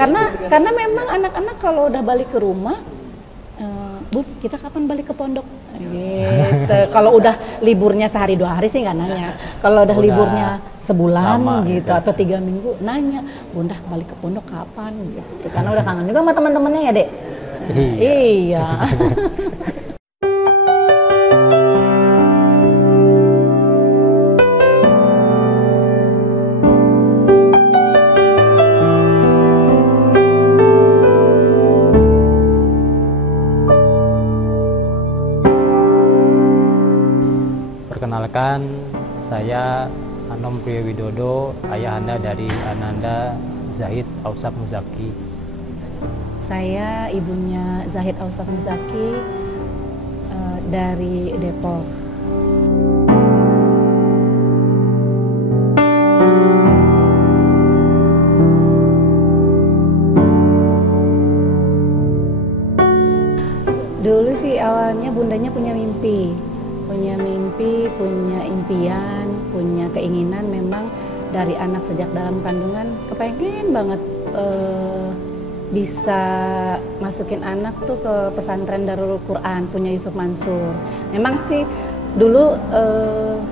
karena memang anak-anak kalau udah balik ke rumah, Bu, kita kapan balik ke pondok? Gitu. Kalau udah liburnya sehari 2 hari sih nggak nanya. Kalau udah liburnya sebulan gitu atau 3 minggu, nanya, Bunda balik ke pondok kapan? Gitu. Karena udah kangen juga sama teman-temannya ya, Dek. Iya. Perkenalkan, saya Anom Priyo Widodo, ayahanda dari Ananda Zahid Ausak Muzaki. Saya ibunya Zahid Ausak Muzaki dari Depok. Dulu sih awalnya bundanya punya mimpi, punya impian, punya keinginan memang dari anak sejak dalam kandungan kepengen banget bisa masukin anak tuh ke pesantren Darul Quran punya Yusuf Mansur. Memang sih dulu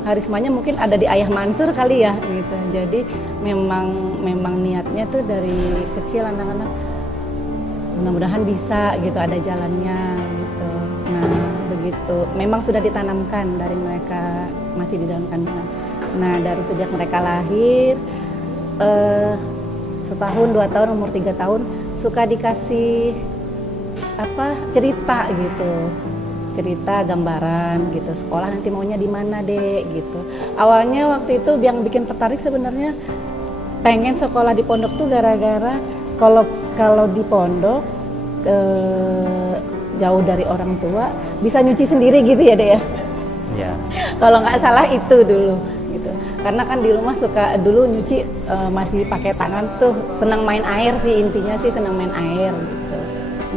harismanya mungkin ada di Ayah Mansur kali ya gitu. Jadi memang niatnya tuh dari kecil anak-anak mudah-mudahan bisa gitu, ada jalannya gitu. Nah begitu, memang sudah ditanamkan dari mereka masih di dalam kandungan. Nah dari sejak mereka lahir, setahun, 2 tahun, umur 3 tahun, suka dikasih cerita gitu, cerita gambaran gitu, sekolah nanti maunya di mana Dek gitu. Awalnya waktu itu yang bikin tertarik sebenarnya pengen sekolah di pondok tuh gara-gara kalau di pondok jauh dari orang tua bisa nyuci sendiri gitu ya Dek ya. Iya. Kalau nggak salah itu dulu gitu. Karena kan di rumah suka dulu nyuci masih pakai tangan tuh, senang main air sih, intinya sih senang main air gitu.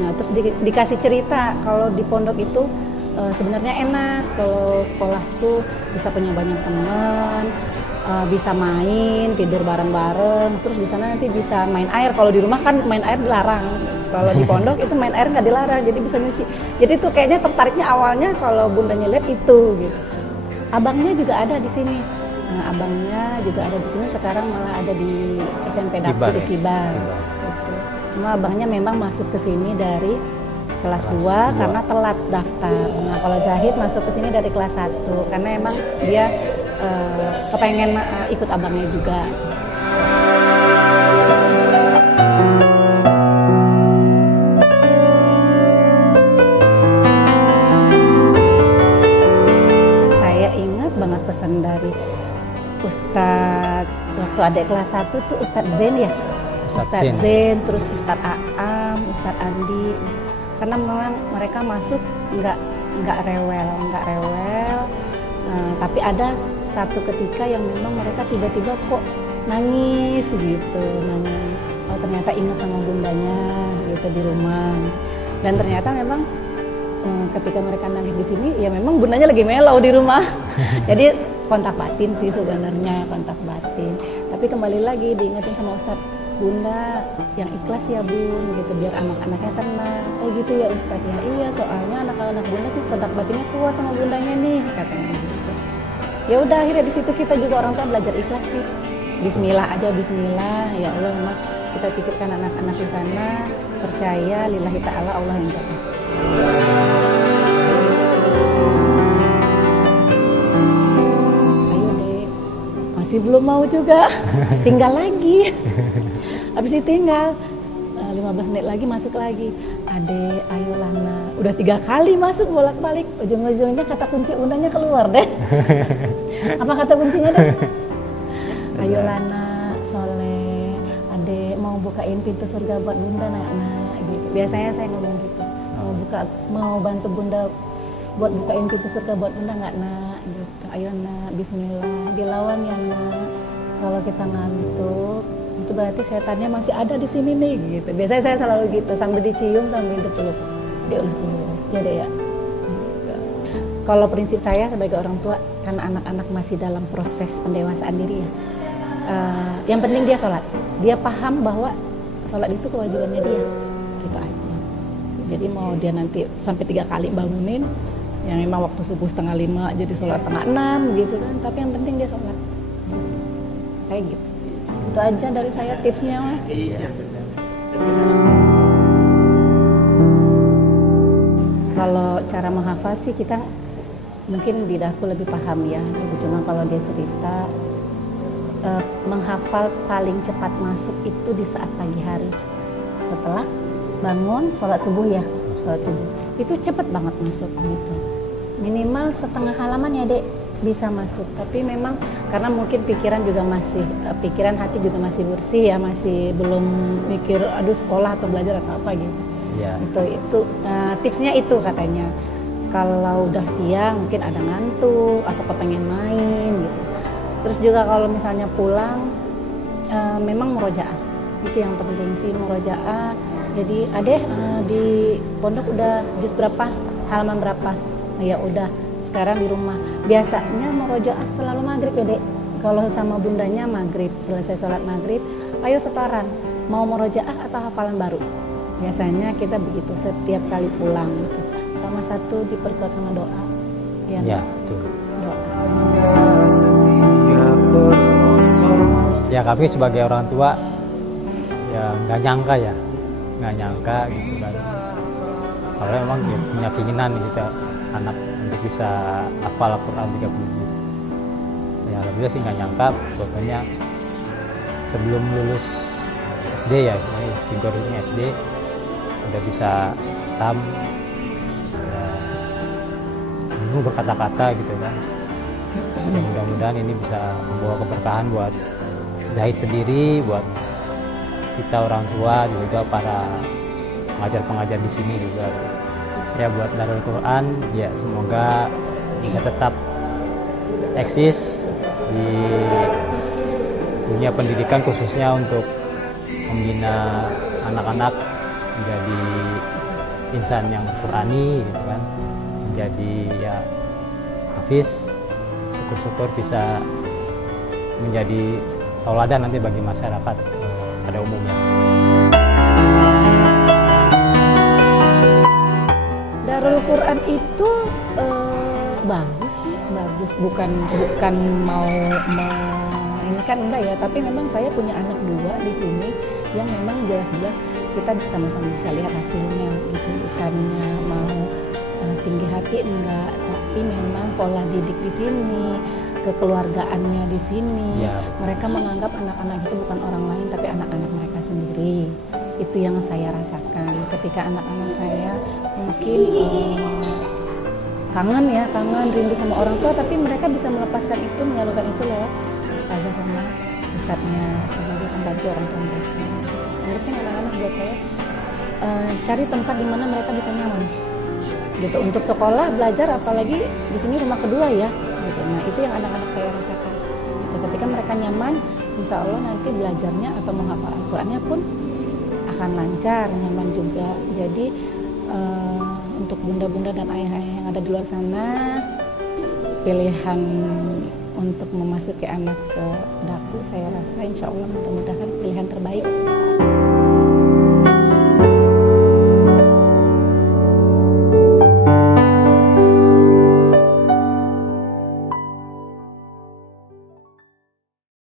Nah terus dikasih cerita kalau di pondok itu sebenarnya enak, kalau sekolah tuh bisa punya banyak teman, bisa main, tidur bareng-bareng, terus di sana nanti bisa main air. Kalau di rumah kan main air dilarang, kalau di pondok itu main air nggak dilarang, jadi bisa nyuci. Jadi tuh kayaknya tertariknya awalnya kalau bundanya lihat itu gitu. Abangnya juga ada di sini. Nah, abangnya juga ada di sini, sekarang malah ada di SMP Dapur di Kibar. Gitu. Cuma abangnya memang masuk ke sini dari kelas 2 karena telat daftar. Nah, kalau Zahid masuk ke sini dari kelas 1 karena emang dia kepengen ikut abangnya juga. Saya ingat banget pesan dari Ustadz waktu adik kelas 1 tuh Ustadz Zen ya. Ustadz Zen, terus Ustadz Aam, Ustadz Andi. Karena memang mereka masuk nggak rewel. Tapi ada satu ketika yang memang mereka tiba-tiba kok nangis gitu, nangis. Oh ternyata ingat sama bundanya gitu di rumah. Dan ternyata memang ketika mereka nangis di sini, ya memang bundanya lagi melau di rumah. Jadi kontak batin sih sebenarnya, kontak batin. Tapi kembali lagi diingetin sama Ustadz, Bunda yang ikhlas ya Bun, gitu biar anak-anaknya tenang. Oh gitu ya Ustadz ya, iya soalnya anak-anak Bunda tuh kontak batinnya kuat sama bundanya nih, katanya gitu. Ya udah akhirnya di situ kita juga orang tua belajar ikhlas sih. Bismillah aja, Bismillah ya Allah, memang kita titipkan anak-anak di sana, percaya lillahi ta'ala Allah yang jaga. Ayo Dek, masih belum mau juga, tinggal lagi. Habis ditinggal 15 menit lagi masuk lagi. Adek, ayo Lana. Udah 3 kali masuk bolak-balik. Ujung-ujungnya kata kunci bundanya keluar deh. Apa kata kuncinya deh? Ayo Lana, Soleh, adek mau bukain pintu surga buat bunda nak gitu. Biasanya saya ngomong gitu. Mau bantu bunda buat bukain pintu surga buat bunda nggak nak? Gitu. Ayo nak, Bismillah. Dilawan ya nak. Kalau kita ngantuk, itu berarti setannya masih ada di sini nih gitu. Biasanya saya selalu gitu, sambil dicium sambil dipeluk, dielus-elus. Ya deh ya. Gitu. Kalau prinsip saya sebagai orang tua, karena anak-anak masih dalam proses pendewasaan diri ya. Yang penting dia sholat. Dia paham bahwa sholat itu kewajibannya dia, gitu aja. Jadi mau dia nanti sampai 3 kali bangunin, yang memang waktu subuh 4:30 jadi sholat 5:30 gitu kan, tapi yang penting dia sholat. Kayak gitu. Itu aja dari saya tipsnya. Kalau cara menghafal sih kita mungkin di Daku lebih paham ya. Cuma kalau dia cerita menghafal paling cepat masuk itu di saat pagi hari. Setelah bangun sholat subuh ya, sholat subuh. Itu cepet banget masuk gitu. Minimal setengah halaman ya Dek bisa masuk. Tapi memang karena mungkin pikiran juga masih, pikiran hati juga masih bersih ya, masih belum mikir aduh sekolah atau belajar atau apa gitu. Ya. Itu tipsnya itu katanya. Kalau udah siang mungkin ada ngantuk atau kepengen main gitu. Terus juga kalau misalnya pulang memang murojaah. Itu yang penting sih, murojaah. Jadi adek di pondok udah juz berapa, halaman berapa? Ya udah sekarang di rumah. Biasanya murojaah selalu maghrib ya Dek. Kalau sama bundanya maghrib, selesai sholat maghrib, ayo setoran. Mau murojaah atau hafalan baru? Biasanya kita begitu setiap kali pulang gitu. Sama satu diperkuat sama doa. Ya, betul. Doa. Ya kami sebagai orang tua ya nggak nyangka gitu kan. Kalau memang ya, punya keinginan kita anak untuk bisa hafal Al-Quran 30 juz. Ya alhamdulillah sih nggak nyangka, pokoknya sebelum lulus SD ya, ini Sigor ini SD udah bisa tam bingung berkata-kata gitu kan. Mudah-mudahan ini bisa membawa keberkahan buat Zahid sendiri, buat kita orang tua juga para pengajar-pengajar di sini juga. Ya buat Darul Quran ya semoga bisa tetap eksis di dunia pendidikan, khususnya untuk membina anak-anak menjadi insan yang Qurani gitu kan, menjadi ya hafiz, syukur-syukur bisa menjadi tauladan nanti bagi masyarakat pada umumnya. Darul Quran itu bagus sih, bagus. Bukan mau ini kan enggak ya, tapi memang saya punya anak 2 di sini yang memang jelas-jelas kita sama-sama bisa lihat hasilnya gitu. Bukannya mau tinggi hati enggak, tapi memang pola didik di sini, kekeluargaannya di sini, Ya. Mereka menganggap anak-anak itu bukan orang lain tapi anak-anak mereka sendiri. Itu yang saya rasakan ketika anak-anak saya mungkin kangen rindu sama orang tua, tapi mereka bisa melepaskan itu, menyalurkan itu lewat ustazah sama ustadznya sebagai pembantu orang tua mereka. Mungkin anak-anak buat saya cari tempat di mana mereka bisa nyaman gitu untuk sekolah, belajar, apalagi di sini rumah kedua ya gitu. Nah itu yang anak-anak saya rasakan gitu. Ketika mereka nyaman, insya Allah nanti belajarnya atau menghafal Al-Qurannya pun akan lancar, nyaman juga. Jadi untuk bunda-bunda dan ayah-ayah yang ada di luar sana, pilihan untuk memasuki anak ke Daku saya rasa insya Allah mudah-mudahan pilihan terbaik.